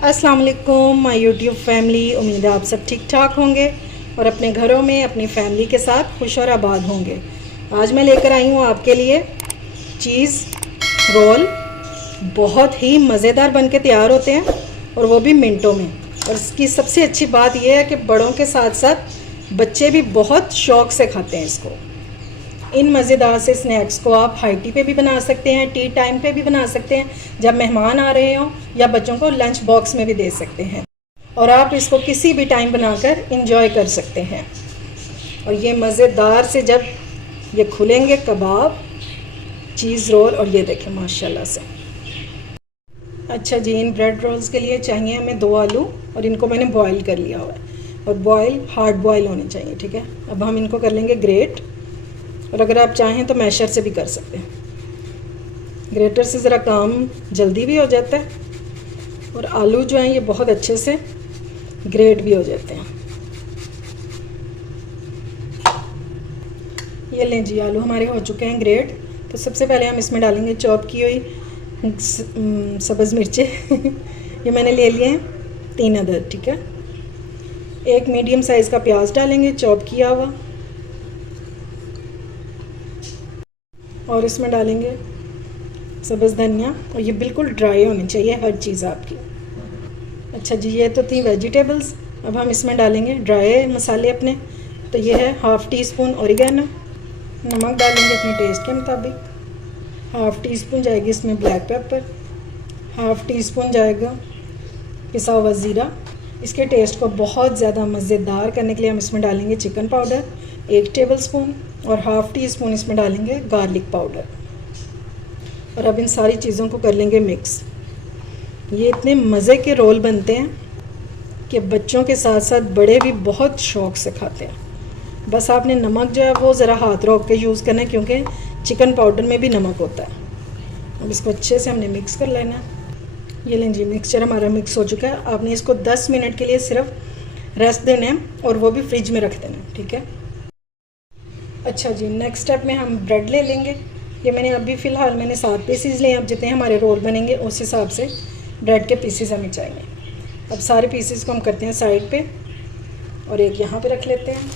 अस्सलाम वालेकुम my YouTube family. उम्मीद है आप सब ठीक ठाक होंगे और अपने घरों में अपनी फैमिली के साथ खुश और आबाद होंगे। आज मैं लेकर आई हूँ आपके लिए चीज़ रोल। बहुत ही मज़ेदार बन के तैयार होते हैं और वो भी मिनटों में। और इसकी सबसे अच्छी बात यह है कि बड़ों के साथ साथ बच्चे भी बहुत शौक़ से खाते हैं इसको। इन मज़ेदार से स्नैक्स को आप हाई टी पे भी बना सकते हैं, टी टाइम पे भी बना सकते हैं, जब मेहमान आ रहे हों, या बच्चों को लंच बॉक्स में भी दे सकते हैं। और आप इसको किसी भी टाइम बनाकर इंजॉय कर सकते हैं। और ये मज़ेदार से जब ये खुलेंगे कबाब, चीज़ रोल, और ये देखें माशाल्लाह से। अच्छा जी, इन ब्रेड रोल्स के लिए चाहिए हमें 2 आलू और इनको मैंने बॉयल कर लिया हुआ है और बॉयल हार्ड बॉयल होने चाहिए, ठीक है। अब हम इनको कर लेंगे ग्रेट, और अगर आप चाहें तो मैशर से भी कर सकते हैं। ग्रेटर से ज़रा काम जल्दी भी हो जाता है और आलू जो हैं ये बहुत अच्छे से ग्रेट भी हो जाते हैं। ये लें जी, आलू हमारे हो चुके हैं ग्रेट। तो सबसे पहले हम इसमें डालेंगे चॉप की हुई सब्ज़ मिर्चें ये मैंने ले लिए हैं 3 अदद, ठीक है। एक मीडियम साइज़ का प्याज डालेंगे चॉप किया हुआ, और इसमें डालेंगे सब्ज़ धनिया, और ये बिल्कुल ड्राई होनी चाहिए हर चीज़ आपकी। अच्छा जी, ये तो थी वेजिटेबल्स। अब हम इसमें डालेंगे ड्राई मसाले अपने। तो ये है 1/2 टीस्पून ऑरिगेनो, नमक डालेंगे अपने टेस्ट के मुताबिक, 1/2 टीस्पून जाएगी इसमें ब्लैक पेपर, 1/2 टीस्पून जाएगा पिसा हुआ ज़ीरा। इसके टेस्ट को बहुत ज़्यादा मज़ेदार करने के लिए हम इसमें डालेंगे चिकन पाउडर 1 टेबलस्पून, और 1/2 टीस्पून इसमें डालेंगे गार्लिक पाउडर। और अब इन सारी चीज़ों को कर लेंगे मिक्स। ये इतने मज़े के रोल बनते हैं कि बच्चों के साथ साथ बड़े भी बहुत शौक़ से खाते हैं। बस आपने नमक जो है वो ज़रा हाथ रोक के यूज़ करना है, क्योंकि चिकन पाउडर में भी नमक होता है। अब इसको अच्छे से हमने मिक्स कर लेना है। ये लें जी, मिक्सचर हमारा मिक्स हो चुका है। आपने इसको 10 मिनट के लिए सिर्फ रेस्ट देना है, और वो भी फ्रिज में रख देना है, ठीक है। अच्छा जी, नेक्स्ट स्टेप में हम ब्रेड ले लेंगे। ये मैंने अभी फ़िलहाल 7 पीसीज लिए। अब जितने हमारे रोल बनेंगे उस हिसाब से ब्रेड के पीसीज हमें चाहिए। अब सारे पीसीज को हम करते हैं साइड पे, और एक यहाँ पे रख लेते हैं,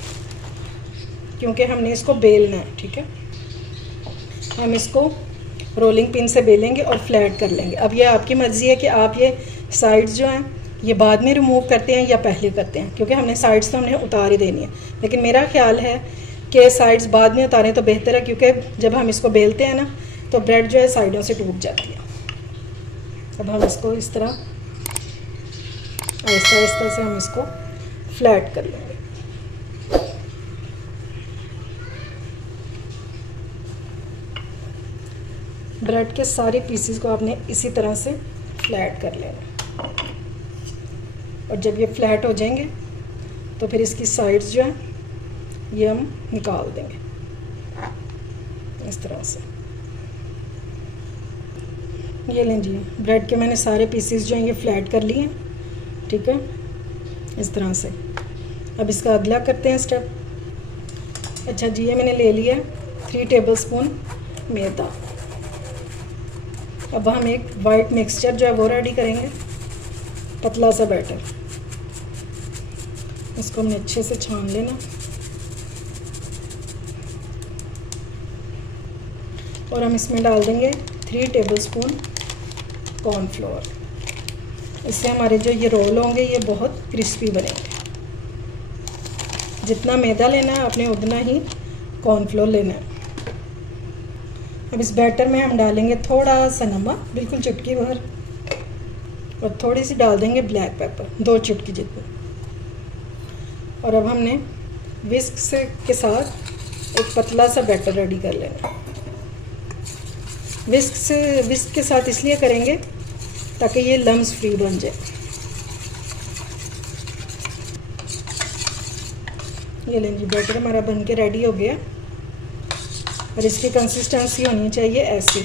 क्योंकि हमने इसको बेलना है, ठीक है। हम इसको रोलिंग पिन से बेलेंगे और फ्लैट कर लेंगे। अब ये आपकी मर्ज़ी है कि आप ये साइड्स जो हैं ये बाद में रिमूव करते हैं या पहले करते हैं, क्योंकि हमने साइड्स तो हमने उतार ही देनी है। लेकिन मेरा ख्याल है कि साइड्स बाद में उतारें तो बेहतर है, क्योंकि जब हम इसको बेलते हैं ना तो ब्रेड जो है साइडों से टूट जाती है। अब हम इसको इस तरह आहिस्ता आहिस्ता से हम इसको फ्लैट कर लेंगे। ब्रेड के सारे पीसेस को आपने इसी तरह से फ्लैट कर लेना, और जब ये फ्लैट हो जाएंगे तो फिर इसकी साइड्स जो है ये हम निकाल देंगे इस तरह से। ये लें जी, ब्रेड के मैंने सारे पीसेस जो हैं ये फ्लैट कर लिए, ठीक है, इस तरह से। अब इसका अगला करते हैं स्टेप। अच्छा जी, ये मैंने ले लिया 3 टेबलस्पून मैदा। अब हम एक वाइट मिक्सचर जो है वो रेडी करेंगे, पतला सा बैटर। इसको हमने अच्छे से छान लेना, और हम इसमें डाल देंगे 3 टेबलस्पून कॉर्नफ्लोर। इससे हमारे जो ये रोल होंगे ये बहुत क्रिस्पी बनेंगे। जितना मैदा लेना है आपने उतना ही कॉर्नफ्लोर लेना है। अब इस बैटर में हम डालेंगे थोड़ा सा नमक, बिल्कुल चुटकी भर, और थोड़ी सी डाल देंगे ब्लैक पेपर, 2 चुटकी जितनी। और अब हमने विस्क से के साथ एक पतला सा बैटर रेडी कर लेना। विस्क के साथ इसलिए करेंगे ताकि ये लम्स फ्री बन जाए। ये लें जी, बैटर हमारा बन के रेडी हो गया, और इसकी कंसिस्टेंसी होनी चाहिए ऐसी।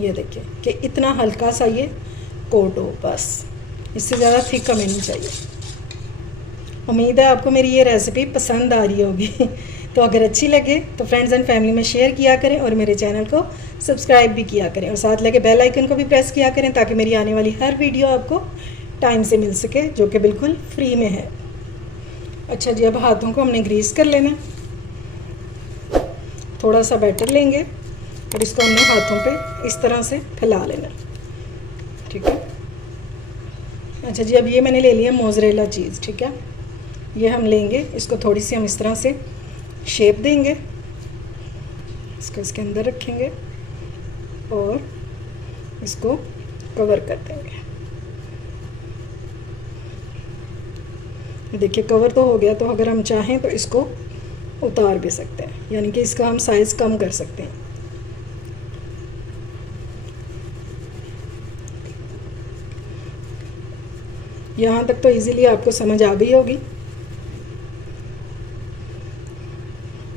ये देखिए कि इतना हल्का सा ये कोट हो, बस इससे ज़्यादा थिक हमें नहीं चाहिए। उम्मीद है आपको मेरी ये रेसिपी पसंद आ रही होगी। तो अगर अच्छी लगे तो फ्रेंड्स एंड फैमिली में शेयर किया करें और मेरे चैनल को सब्सक्राइब भी किया करें और साथ लगे बेल आइकन को भी प्रेस किया करें ताकि मेरी आने वाली हर वीडियो आपको टाइम से मिल सके, जो कि बिल्कुल फ्री में है। अच्छा जी, अब हाथों को हमने ग्रीस कर लेना। थोड़ा सा बैटर लेंगे और इसको हमने हाथों पे इस तरह से फैला लेना, ठीक है। अच्छा जी, अब ये मैंने ले लिया मोज़रेला चीज़, ठीक है। ये हम लेंगे, इसको थोड़ी सी हम इस तरह से शेप देंगे, इसको इसके अंदर रखेंगे और इसको कवर कर देंगे। देखिए कवर तो हो गया, तो अगर हम चाहें तो इसको उतार भी सकते हैं, यानी कि इसका हम साइज़ कम कर सकते हैं। यहाँ तक तो इजीली आपको समझ आ गई होगी।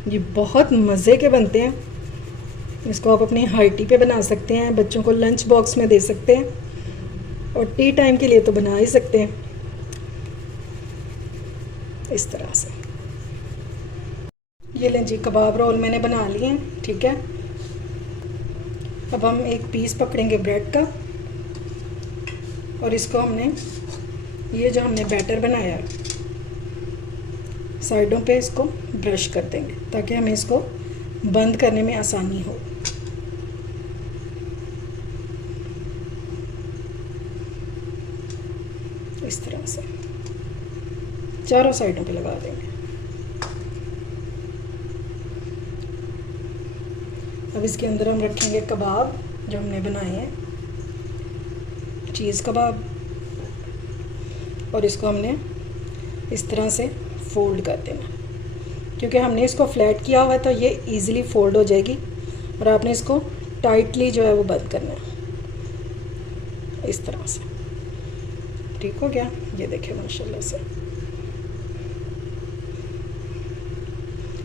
ये बहुत मज़े के बनते हैं। इसको आप अपनी हाई टी पे बना सकते हैं, बच्चों को लंच बॉक्स में दे सकते हैं और टी टाइम के लिए तो बना ही सकते हैं इस तरह से। ये लें जी, कबाब रोल मैंने बना लिए हैं, ठीक है। अब हम एक पीस पकड़ेंगे ब्रेड का और इसको हमने, ये जो हमने बैटर बनाया साइडों पे इसको ब्रश कर देंगे ताकि हमें इसको बंद करने में आसानी हो। इस तरह से चारों साइडों पे लगा देंगे। अब इसके अंदर हम रखेंगे कबाब जो हमने बनाए हैं, चीज़ कबाब, और इसको हमने इस तरह से फोल्ड कर देना। क्योंकि हमने इसको फ्लैट किया हुआ है तो ये इजीली फोल्ड हो जाएगी और आपने इसको टाइटली जो है वो बंद करना है इस तरह से। ठीक हो गया, ये देखिए माशाल्लाह से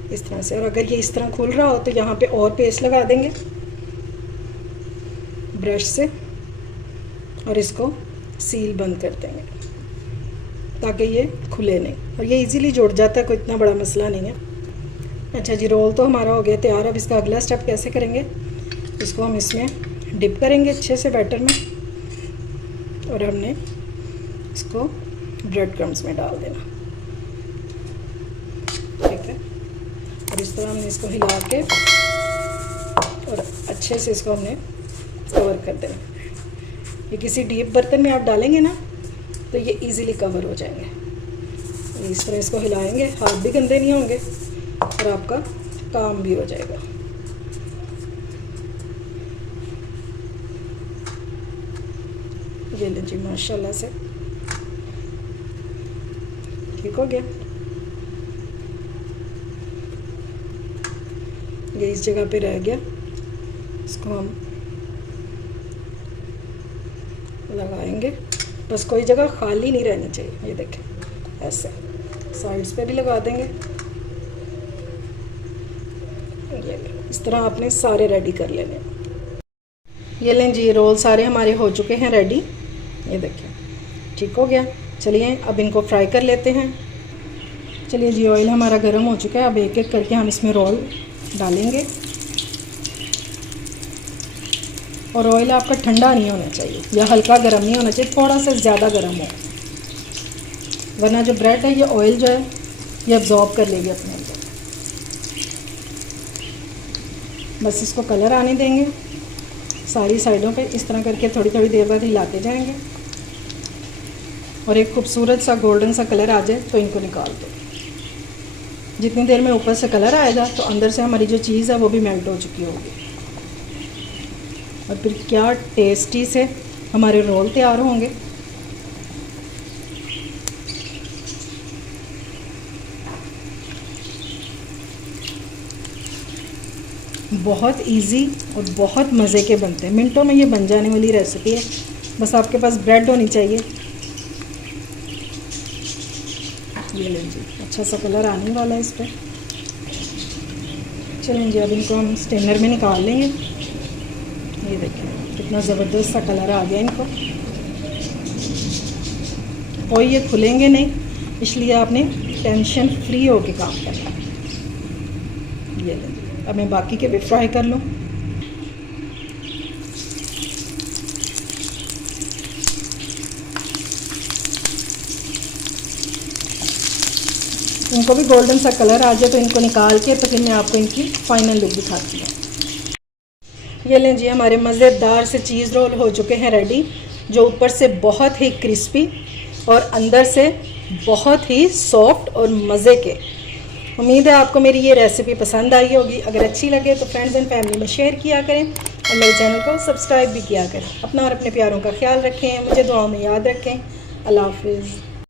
इस तरह से। और अगर ये इस तरह खुल रहा हो तो यहाँ पे और पेस्ट लगा देंगे ब्रश से और इसको सील बंद कर देंगे ताकि ये खुले नहीं, और ये इजीली जुड़ जाता है, कोई इतना बड़ा मसला नहीं है। अच्छा जी, रोल तो हमारा हो गया तैयार। अब इसका अगला स्टेप कैसे करेंगे, इसको हम इसमें डिप करेंगे अच्छे से बैटर में और हमने इसको ब्रेड क्रम्स में डाल देना, ठीक है। और इस तरह हमने इसको हिला के और अच्छे से इसको हमने कवर कर देना। ये किसी डीप बर्तन में आप डालेंगे ना तो ये इजीली कवर हो जाएंगे। इस तरह इसको हिलाएंगे, हाथ भी गंदे नहीं होंगे और आपका काम भी हो जाएगा। ये लीजिए माशाल्लाह से ठीक हो गया। ये इस जगह पे रह गया, इसको हम लगाएंगे, बस कोई जगह खाली नहीं रहनी चाहिए। ये देखें ऐसे साइड्स पे भी लगा देंगे। ये इस तरह आपने सारे रेडी कर लेने। ये लें जी, रोल सारे हमारे हो चुके हैं रेडी। ये देखिए ठीक हो गया। चलिए अब इनको फ्राई कर लेते हैं। चलिए जी, ऑयल हमारा गर्म हो चुका है। अब एक एक करके हम इसमें रोल डालेंगे और ऑयल आपका ठंडा नहीं होना चाहिए या हल्का गर्म नहीं होना चाहिए, थोड़ा सा ज़्यादा गर्म हो, वरना जो ब्रेड है ये ऑयल जो है ये अब्जॉर्ब कर लेगी अपने अंदर। बस इसको कलर आने देंगे सारी साइडों पे, इस तरह करके थोड़ी थोड़ी देर बाद हिलाते जाएंगे और एक खूबसूरत सा गोल्डन सा कलर आ जाए तो इनको निकाल दो। जितनी देर में ऊपर से कलर आएगा तो अंदर से हमारी जो चीज़ है वो भी मेल्ट हो चुकी होगी और फिर क्या टेस्टी से हमारे रोल तैयार होंगे। बहुत इजी और बहुत मज़े के बनते हैं, मिनटों में ये बन जाने वाली रेसिपी है। बस आपके पास ब्रेड होनी चाहिए। ये लें जी, अच्छा सा कलर आने वाला है इस पर। चलें जी, अब इनको हम स्टेनर में निकाल लेंगे। ये देखिए कितना ज़बरदस्त सा कलर आ गया इनको। कोई ये खुलेंगे नहीं, इसलिए आपने टेंशन फ्री होके काम करना। ये लें, अब मैं बाकी के भी फ्राई कर लूँ। इनको भी गोल्डन सा कलर आ जाए तो इनको निकाल के तो फिर मैं आपको इनकी फाइनल लुक दिखाती हूँ। ये लें जी, हमारे मज़ेदार से चीज़ रोल हो चुके हैं रेडी, जो ऊपर से बहुत ही क्रिस्पी और अंदर से बहुत ही सॉफ्ट और मज़े के। उम्मीद है आपको मेरी ये रेसिपी पसंद आई होगी। अगर अच्छी लगे तो फ्रेंड्स एंड फैमिली में शेयर किया करें और मेरे चैनल को सब्सक्राइब भी किया करें। अपना और अपने प्यारों का ख्याल रखें, मुझे दुआओं में याद रखें। अल्लाह हाफिज़।